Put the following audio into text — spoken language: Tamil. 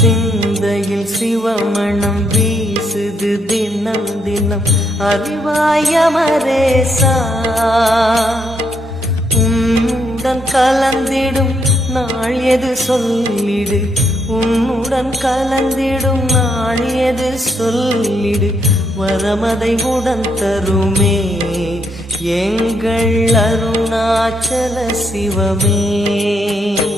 சிந்தையில் சிவமணம் வீசுது தினம் தினம் அறிவாயமரேசா உன்னுடன் கலந்திடும் நாள் எது சொல்லிடு உன்னுடன் கலந்திடும் நாள் எது சொல்லிடு வரமதை உடன் தருமே எங்கள் அருணாச்சல சிவமே.